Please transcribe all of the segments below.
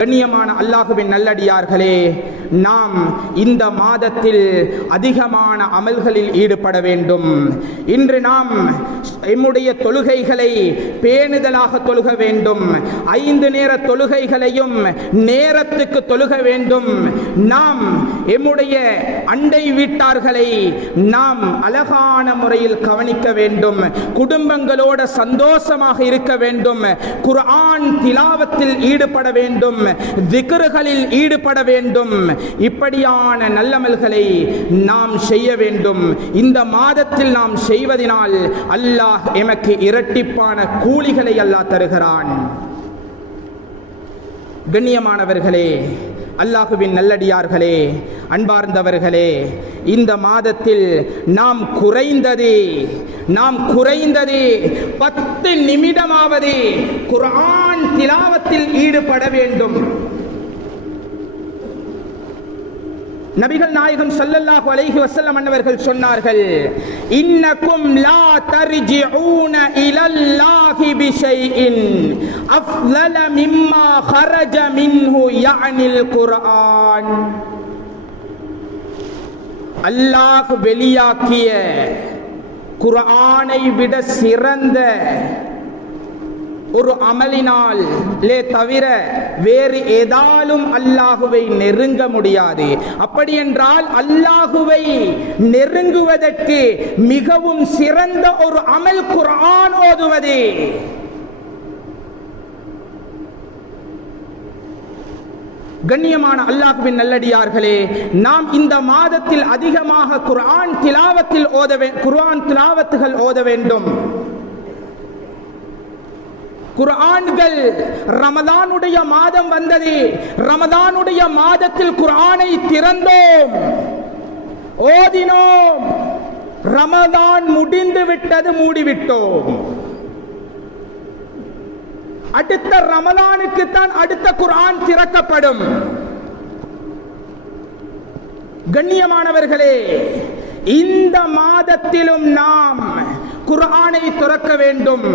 கண்ணியமான அல்லாஹுவின் நல்லடியார்களே, நாம் இந்த மாதத்தில் அதிகமான அமல்களில் ஈடுபட வேண்டும். இன்று நாம் எம்முடைய தொழுகைகளை பேணுதலாக தொழுக வேண்டும். 5 நேர தொழுகைகளையும் நேரத்துக்கு தொழுக வேண்டும். நாம் எம்முடைய அண்டை வீட்டார்களை நாம் அழகான முறையில் கவனிக்க வேண்டும். குடும்பங்களோட சந்தோஷமாக இருக்க வேண்டும். குர்ஆன் திலாவத்தில் ஈடுபட வேண்டும். திக்ருகளில் ஈடுபட வேண்டும். இப்படியான நல்லமல்களை நாம் செய்ய வேண்டும். இந்த மாதத்தில் நாம் செய்வதனால் அல்லாஹ் எமக்கு இரட்டிப்பான கூலிகளை அல்லாஹ் தருகிறான். கண்ணியமானவர்களே, அல்லாஹுவின் நல்லடியார்களே, அன்பார்ந்தவர்களே, இந்த மாதத்தில் நாம் குறைந்தது 10 நிமிடமாவது குர்ஆன் திலாவத்தில் ஈடுபட வேண்டும். நபிகள் நாயகம் ஸல்லல்லாஹு அலைஹி வஸல்லம் அன்னவர்கள் சொன்னார்கள், இன்னக்கும் லா தர்ஜிஊன இலல்லாஹி பிஷைஇன் அஃலல மிம்மா ஹரஜ மின்ஹு யஅனில் குர்ஆன். அல்லாஹ் வெளியாக்கிய குர்ஆனை விட சிறந்த ஒரு அமலினால் தவிர வேறு ஏதாலும் அல்லாஹுவை நெருங்க முடியாது. அப்படி என்றால் அல்லாஹுவை நெருங்குவதற்கு மிகவும் சிறந்த ஒரு அமல் குர்ஆன் ஓதுவது. கண்ணியமான அல்லாஹ்வின் நல்லடியார்களே, நாம் இந்த மாதத்தில் அதிகமாக குர்ஆன் திலாவத்துகள் ஓத வேண்டும். குர்ஆன்கள் ரமலானுடைய மாதம் வந்தது. ரமலானுடைய மாதத்தில் குர்ஆனை திறந்தோம், ஓதினோம். ரமலான் முடிந்து விட்டது, மூடிவிட்டோம். அடுத்த ரமலானுக்கு தான் அடுத்த குர்ஆன் திறக்கப்படும். கண்ணியமானவர்களே, இந்த மாதத்திலும் நாம் குர்ஆனை துறக்க வேண்டும்.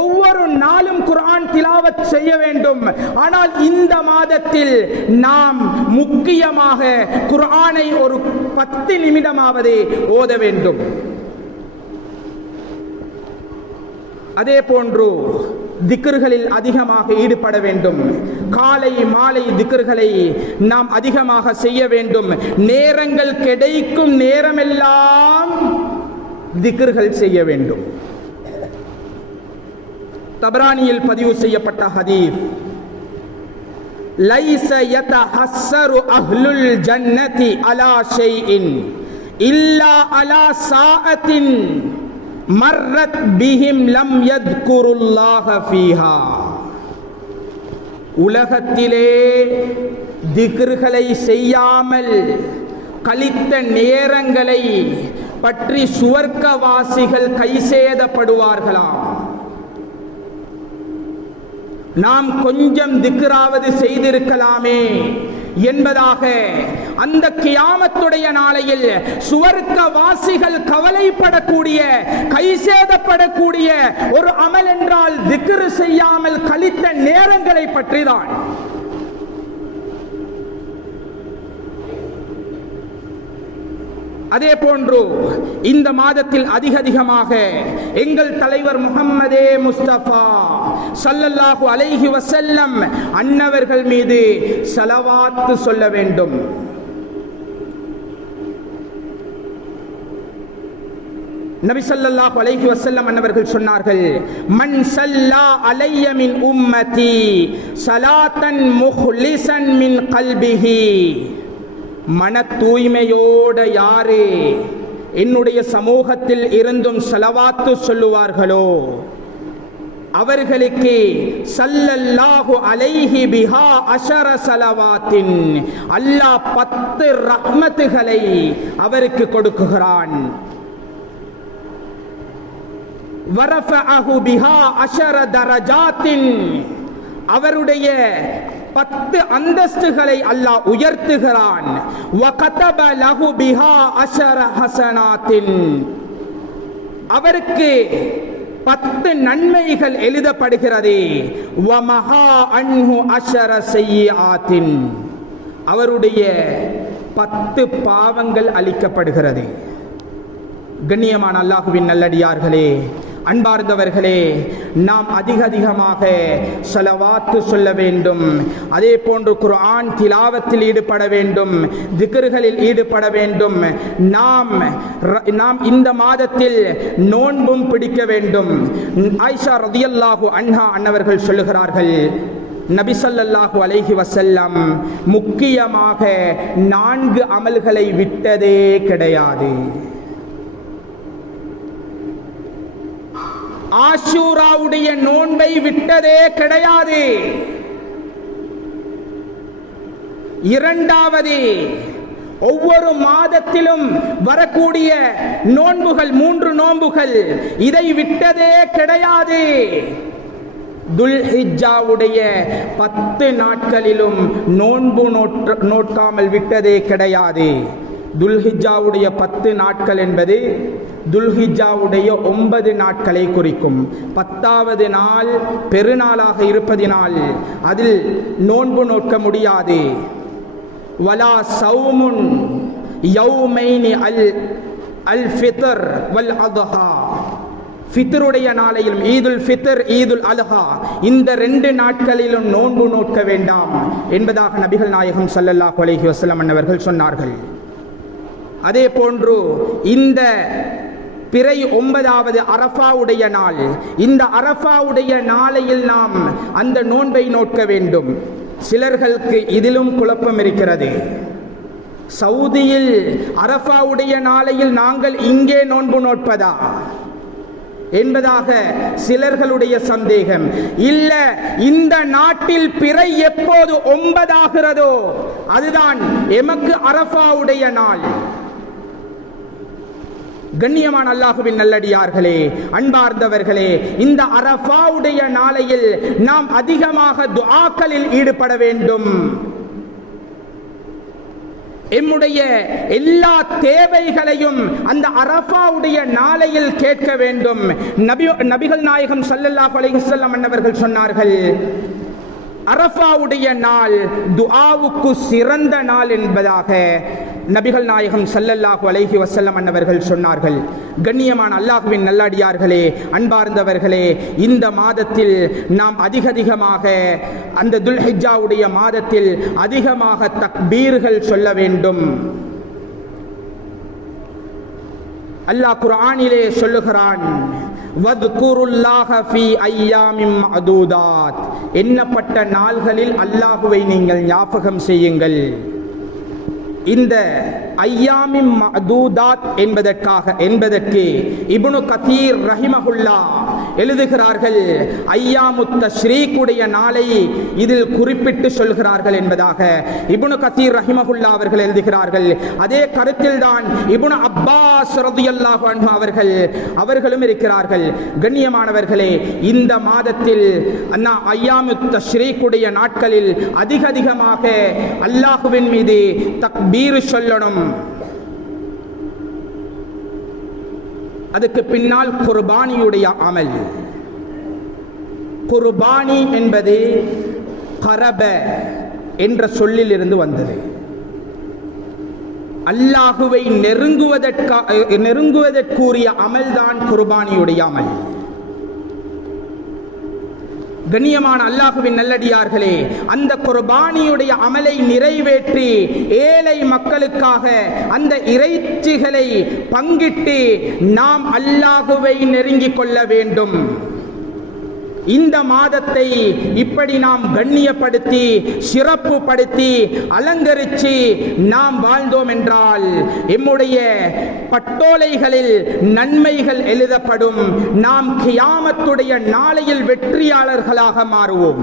ஒவ்வொரு நாளும் குர்ஆன் திலாவத் செய்ய வேண்டும். ஆனால் இந்த மாதத்தில் நாம் முக்கியமாக குர்ஆனை ஒரு 10 நிமிடமாவது ஓத வேண்டும். அதே போன்று திக்ருகளில் அதிகமாக ஈடுபட வேண்டும். காலை மாலை திக்ருகளை நாம் அதிகமாக செய்ய வேண்டும். நேரங்கள் கிடைக்கும் நேரமெல்லாம் திக்ருகள் செய்ய வேண்டும். தபரானியில் பதிவு செய்யப்பட்ட ஹதீஸ், லைஸ யதஹஸ்ஸரு அஹ்லுல் ஜன்னதி அலா ஷைஇன் இல்லா அலா சாஅத்தின் மர்ரத் பிஹிம் லம் யத்குருல்லாஹ ஃபீஹா. உலகத்திலே திக்ருகளை செய்யாமல் கழித்த நேரங்களை பற்றி சுவர்க்கவாசிகள் கைசேதப்படுவார்களாம். நாம் கொஞ்சம் திக்ராவது செய்திருக்கலாமே என்பதாக அந்த கியாமத்துடைய நாளையில் சுவர்க்கவாசிகள் கவலைப்படக்கூடிய, கைசேதப்படக்கூடிய ஒரு அமல் என்றால் திக்ர் செய்யாமல் கழித்த நேரங்களை பற்றிதான். அதே போன்று இந்த மாதத்தில் அதிகமாக எங்கள் தலைவர் முஹம்மதே முஸ்தபா ஸல்லல்லாஹு அலைஹி வஸல்லம் அன்னவர்கள் மீது ஸலவாத் சொல்ல வேண்டும். நபி ஸல்லல்லாஹு அலைஹி வஸல்லம் அன்னவர்கள் சொன்னார்கள், மன் ஸல்லா அலைய மின் உம்மதி ஸலாத்தன் முஹ்லிஸன் மின் கல்பிஹி. மன தூய்மையோட யாரு என்னுடைய சமூகத்தில் இருந்தும் ஸலவாத்து சொல்லுவார்களோ அவர்களுக்கு ஸல்லல்லாஹு அலைஹி பிஹா அஷர ஸலவாத்தின், அல்லாஹ் 10 ரஹ்மத்துகளை அவருக்கு கொடுக்குகிறான். வரஃபஅஹு பிஹா அஷர தரஜாத்தின், அவருடைய 10 அந்தஸ்துகளை அல்லாஹ் உயர்த்துகிறான். வகதப லஹு பிஹா அஷர ஹஸனாத்தின், அவருக்கு 10 நன்மைகள் எழுதப்படுகிறது. வமஹா அன்ஹு அஷர ஸய்யிஆத்தின், அவருடைய 10 பாவங்கள் அளிக்கப்படுகிறது. கண்ணியமான அல்லாஹ்வின் நல்லடியார்களே, அன்பார்ந்தவர்களே, நாம் அதிகமாக ஸலவாத்து சொல்ல வேண்டும். அதே போன்று குர்ஆன் திலாவத்தில் ஈடுபட வேண்டும், திக்ர்களில் ஈடுபட வேண்டும். நாம் இந்த மாதத்தில் நோன்பும் பிடிக்க வேண்டும். ஆயிஷா ரலியல்லாஹு அன்ஹா அன்னவர்கள் சொல்லுகிறார்கள், நபி ஸல்லல்லாஹு அலைஹி வஸல்லம் முக்கியமாக 4 அமல்களை விட்டதே கிடையாது. ஆஷூராவுடைய நோன்பை விட்டதே கிடையாது. இரண்டாவது, ஒவ்வொரு மாதத்திலும் வரக்கூடிய நோன்புகள் 3 நோன்புகள், இதை விட்டதே கிடையாது. துல்ஹிஜ்ஜாவுடைய 10 நாட்களிலும் நோன்பு நோட்காமல் விட்டதே கிடையாது. துல்ஹிஜ்ஜாவுடைய 10 நாட்கள் என்பது துல்ஹிஜ்ஜாவுடைய 9 நாட்களை குறிக்கும். 10வது நாள் பெருநாளாக இருப்பதினால் அதில் நோன்பு நோக்க முடியாது. வலா சௌமுன் யௌமைனி அல் ஃபித்ர் வல் அத்ஹா, ஃபித்ருடைய நாளையிலும் ஈதுல் ஃபித்ர் ஈதுல் அல்ஹா, இந்த 2 நாட்களிலும் நோன்பு நோக்க வேண்டாம் என்பதாக நபிகள் நாயகம் ஸல்லல்லாஹு அலைஹி வஸல்லம் அவர்கள் சொன்னார்கள். அதே போன்று இந்த பிறை 9வது அரஃபாவுடைய நாள், இந்த அரஃபாவுடைய நாளையில் நாம் அந்த நோன்பை நோக்க வேண்டும். சிலர்களுக்கு இதிலும் குழப்பம் இருக்கிறது. சவுதியில் அரஃபாவுடைய நாளையில் நாங்கள் இங்கே நோன்பு நோட்பதா என்பதாக சிலர்களுடைய சந்தேகம். இல்ல, இந்த நாட்டில் பிறை எப்போது 9 ஆகிறதோ அதுதான் எமக்கு அரஃபாவுடைய நாள். கண்ணியமான அல்லாஹ்வின் நல்லடியார்களே, அன்பார்ந்தவர்களே, இந்த அரஃபாவுடைய நாளையில் நாம் அதிகமாக துஆக்களில் ஈடுபட வேண்டும். எம்முடைய எல்லா தேவைகளையும் அந்த அரஃபாவுடைய நாளையில் கேட்க வேண்டும். நபிகள் நாயகம் ஸல்லல்லாஹு அலைஹி வஸல்லம் அவர்கள் சொன்னார்கள், அரஃபாவுடைய நாள் துஆவுக்கு சிறந்த நாள் என்பதாக நபிகள் நாயகம் ஸல்லல்லாஹு அலைஹி வஸல்லம் அவர்கள் சொன்னார்கள். கண்ணியமான அல்லாஹ்வின் நல்லடியார்களே, அன்பார்ந்தவர்களே, இந்த மாதத்தில் நாம் அதிகமாக அந்த துல்ஹிஜ்ஜாவுடைய மாதத்தில் அதிகமாக தக்பீர்கள் சொல்ல வேண்டும். அல்லாஹ் குர்ஆனிலே சொல்லுகிறான், வத்குருல்லாஹ ஃபீ அய்யாமின் மஅதூதாத், எண்ணப்பட்ட நாள்களில் அல்லாஹுவை நீங்கள் ஞாபகம் செய்யுங்கள். இந்த ஐயாமின் மஅதூதாத் என்பதற்கு இப்னு கதீர் ரஹிமஹுல்லாஹ் எழுதுகிறார்கள், ஐயாமுத் தஷ்ரீக்குடைய நாளை இதில் குறிப்பிட்டு சொல்கிறார்கள் என்பதாக இப்னு கதீர் ரஹிமஹுல்லாஹ் அவர்கள் எழுதுகிறார்கள். அதே கருத்தில் தான் இப்னு அப்பாஸ் ரலியல்லாஹு அன்ஹு அவர்களும் இருக்கிறார்கள். கண்ணியமானவர்களே, இந்த மாதத்தில் ஐயாமுத் தஷ்ரீக்குடைய நாட்களில் அதிகமாக அல்லாஹுவின் மீது தக்பீர் சொல்லணும். அதுக்கு பின்னால் குர்பானியுடைய அமல். குர்பானி என்பது கரப என்ற சொல்லில் இருந்து வந்தது. அல்லாஹுவை நெருங்குவதற்குரிய அமல்தான் குர்பானியுடைய அமல். கண்ணியமான அல்லாஹுவின் நல்லடியார்களே, அந்த குர்பானியுடைய அமலை நிறைவேற்றி ஏழை மக்களுக்காக அந்த இறைச்சிகளை பங்கிட்டு நாம் அல்லாஹுவை நெருங்கிக் கொள்ள வேண்டும். இந்த மாதத்தை இப்படி நாம் கண்ணியப்படுத்தி சிறப்புப்படுத்தி அலங்கரித்து நாம் வாழ்ந்தோம் என்றால் எம்முடைய பட்டோலைகளில் நன்மைகள் எழுதப்படும். நாம் கியாமத்துடைய நாளையில் வெற்றியாளர்களாக மாறுவோம்.